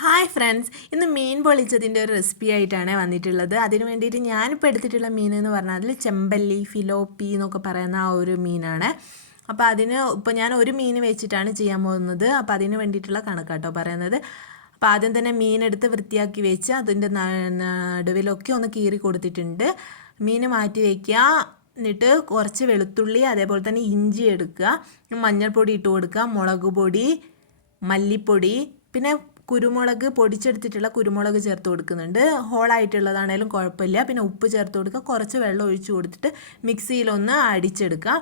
Hi friends ഇന്ന് മീൻ പൊളിച്ചതിന്റെ ഒരു recipe ആയിട്ടാണ് വന്നിട്ടുള്ളത്. അതിന് വേണ്ടിയിട്ട് ഞാനിപ്പോൾ എടുത്തിട്ടുള്ള മീൻ എന്ന് പറഞ്ഞാൽ അതിൽ ചെമ്പല്ലി ഫിലോപ്പി എന്നൊക്കെ പറയുന്ന ആ ഒരു മീനാണ്. അപ്പോൾ അതിന് ഇപ്പോൾ ഞാൻ ഒരു മീൻ വെച്ചിട്ടാണ് ചെയ്യാൻ പോകുന്നത്. അപ്പോൾ അതിന് വേണ്ടിയിട്ടുള്ള കണക്കാട്ടോ പറയുന്നത്. അപ്പോൾ ആദ്യം തന്നെ മീനെടുത്ത് വൃത്തിയാക്കി വെച്ച് അതിന്റെ നടുവിലൊക്കെ ഒന്ന് കീറി കൊടുത്തിട്ടുണ്ട്. മീൻ മാറ്റി വയ്ക്കുക എന്നിട്ട് കുറച്ച് വെളുത്തുള്ളി അതേപോലെ തന്നെ ഇഞ്ചി എടുക്കുക. മഞ്ഞൾപ്പൊടി ഇട്ട് കൊടുക്കുക. മുളക് പൊടി മല്ലിപ്പൊടി പിന്നെ കുരുമുളക് പൊടിച്ചെടുത്തിട്ടുള്ള കുരുമുളക് ചേർത്ത് കൊടുക്കുന്നുണ്ട്. ഹോളായിട്ടുള്ളതാണേലും കുഴപ്പമില്ല. പിന്നെ ഉപ്പ് ചേർത്ത് കൊടുക്കുക. കുറച്ച് വെള്ളം ഒഴിച്ചു കൊടുത്തിട്ട് മിക്സിയിലൊന്ന് അടിച്ചെടുക്കുക.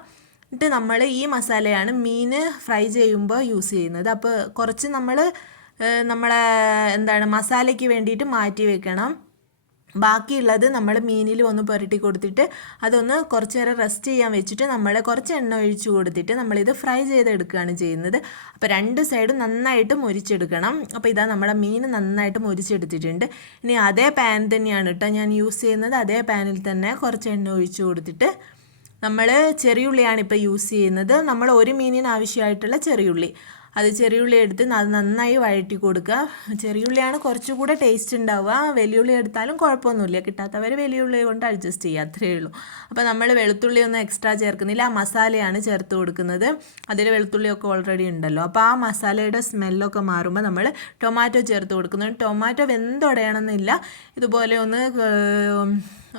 എന്നിട്ട് നമ്മൾ ഈ മസാലയാണ് മീൻ ഫ്രൈ ചെയ്യുമ്പോൾ യൂസ് ചെയ്യുന്നത്. അപ്പോൾ കുറച്ച് നമ്മൾ നമ്മളെ എന്താണ് മസാലയ്ക്ക് വേണ്ടിയിട്ട് മാറ്റി വെക്കണം. ബാക്കിയുള്ളത് നമ്മൾ മീനിൽ ഒന്ന് പുരട്ടി കൊടുത്തിട്ട് അതൊന്ന് കുറച്ച് നേരം റെസ്റ്റ് ചെയ്യാൻ വെച്ചിട്ട് നമ്മൾ കുറച്ച് എണ്ണ ഒഴിച്ചു കൊടുത്തിട്ട് നമ്മളിത് ഫ്രൈ ചെയ്തെടുക്കുകയാണ് ചെയ്യുന്നത്. അപ്പോൾ രണ്ട് സൈഡും നന്നായിട്ട് മുരിച്ചെടുക്കണം. അപ്പോൾ ഇതാ നമ്മുടെ മീൻ നന്നായിട്ട് മുരിച്ചെടുത്തിട്ടുണ്ട്. ഇനി അതേ പാൻ തന്നെയാണ് കേട്ടോ ഞാൻ യൂസ് ചെയ്യുന്നത്. അതേ പാനിൽ തന്നെ കുറച്ച് എണ്ണ ഒഴിച്ചു കൊടുത്തിട്ട് നമ്മൾ ചെറിയുള്ളിയാണ് ഇപ്പോൾ യൂസ് ചെയ്യുന്നത്. നമ്മൾ ഒരു മീനിന് ആവശ്യമായിട്ടുള്ള ചെറിയുള്ളി. അത് ചെറിയുള്ളി എടുത്ത് അത് നന്നായി വഴറ്റി കൊടുക്കുക. ചെറിയുള്ളിയാണ് കുറച്ചുകൂടെ ടേസ്റ്റ് ഉണ്ടാവുക. വലിയുള്ളി എടുത്താലും കുഴപ്പമൊന്നുമില്ല. കിട്ടാത്തവർ വലിയുള്ളി കൊണ്ട് അഡ്ജസ്റ്റ് ചെയ്യുക. അത്രയേ ഉള്ളൂ. അപ്പോൾ നമ്മൾ വെളുത്തുള്ളി ഒന്നും എക്സ്ട്രാ ചേർക്കുന്നില്ല. ആ മസാലയാണ് ചേർത്ത് കൊടുക്കുന്നത്. അതിൽ വെളുത്തുള്ളിയൊക്കെ ഓൾറെഡി ഉണ്ടല്ലോ. അപ്പോൾ ആ മസാലയുടെ സ്മെല്ലൊക്കെ മാറുമ്പോൾ നമ്മൾ ടൊമാറ്റോ ചേർത്ത് കൊടുക്കുന്നു. ടൊമാറ്റോ വെന്തുടയണമെന്നില്ല. ഇതുപോലെ ഒന്ന്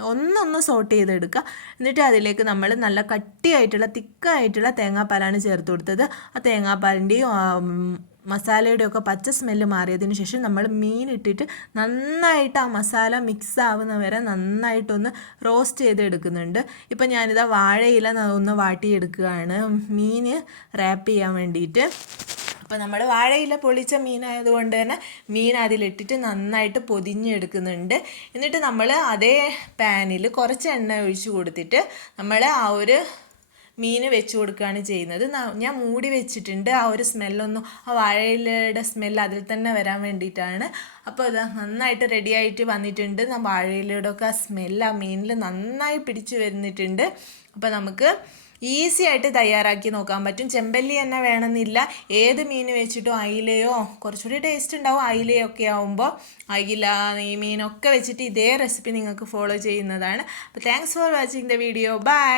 ഒന്നൊന്ന് സോട്ട് ചെയ്തെടുക്കുക എന്നിട്ട് അതിലേക്ക് നമ്മൾ നല്ല കട്ടിയായിട്ടുള്ള തിക്കായിട്ടുള്ള തേങ്ങാപ്പാലാണ് ചേർത്ത് കൊടുത്തത്. ആ തേങ്ങാപ്പാലിന്റെയും മസാലയുടെ ഒക്കെ പച്ച സ്മെല്ല് മാറിയതിന് ശേഷം നമ്മൾ മീൻ ഇട്ടിട്ട് നന്നായിട്ട് ആ മസാല മിക്സ് ആവുന്ന വരെ നന്നായിട്ടൊന്ന് റോസ്റ്റ് ചെയ്തെടുക്കുന്നുണ്ട്. ഇപ്പം ഞാനിതാ വാഴയില ഒന്ന് വാട്ടിയെടുക്കുകയാണ്. മീൻ റാപ്പ് ചെയ്യാൻ വേണ്ടിയിട്ട്. അപ്പോൾ നമ്മൾ വാഴയില പൊളിച്ച മീനായതുകൊണ്ട് തന്നെ മീൻ അതിലിട്ടിട്ട് നന്നായിട്ട് പൊതിഞ്ഞെടുക്കുന്നുണ്ട്. എന്നിട്ട് നമ്മൾ അതേ പാനിൽ കുറച്ച് എണ്ണ ഒഴിച്ച് കൊടുത്തിട്ട് നമ്മൾ ആ ഒരു മീൻ വെച്ച് കൊടുക്കുകയാണ് ചെയ്യുന്നത്. ഞാൻ മൂടി വെച്ചിട്ടുണ്ട്. ആ ഒരു സ്മെല്ലൊന്നും ആ വാഴയിലയുടെ സ്മെല്ല് അതിൽ തന്നെ വരാൻ വേണ്ടിയിട്ടാണ്. അപ്പോൾ അത് നന്നായിട്ട് റെഡി ആയിട്ട് വന്നിട്ടുണ്ട്. വാഴയിലയുടെ ഒക്കെ ആ സ്മെല്ല് ആ മീനിൽ നന്നായി പിടിച്ചു വരുന്നിട്ടുണ്ട്. അപ്പോൾ നമുക്ക് ഈസി ആയിട്ട് തയ്യാറാക്കി നോക്കാൻ പറ്റും. ചെമ്പല്ലി തന്നെ വേണമെന്നില്ല. ഏത് മീൻ വെച്ചിട്ടും അയിലയോ കുറച്ചുകൂടി ടേസ്റ്റ് ഉണ്ടാവും. അയിലയോ ഒക്കെ ആവുമ്പോൾ അയില ഈ മീനൊക്കെ വെച്ചിട്ട് ഇതേ റെസിപ്പി നിങ്ങൾക്ക് ഫോളോ ചെയ്യുന്നതാണ്. അപ്പോൾ thanks for watching the video bye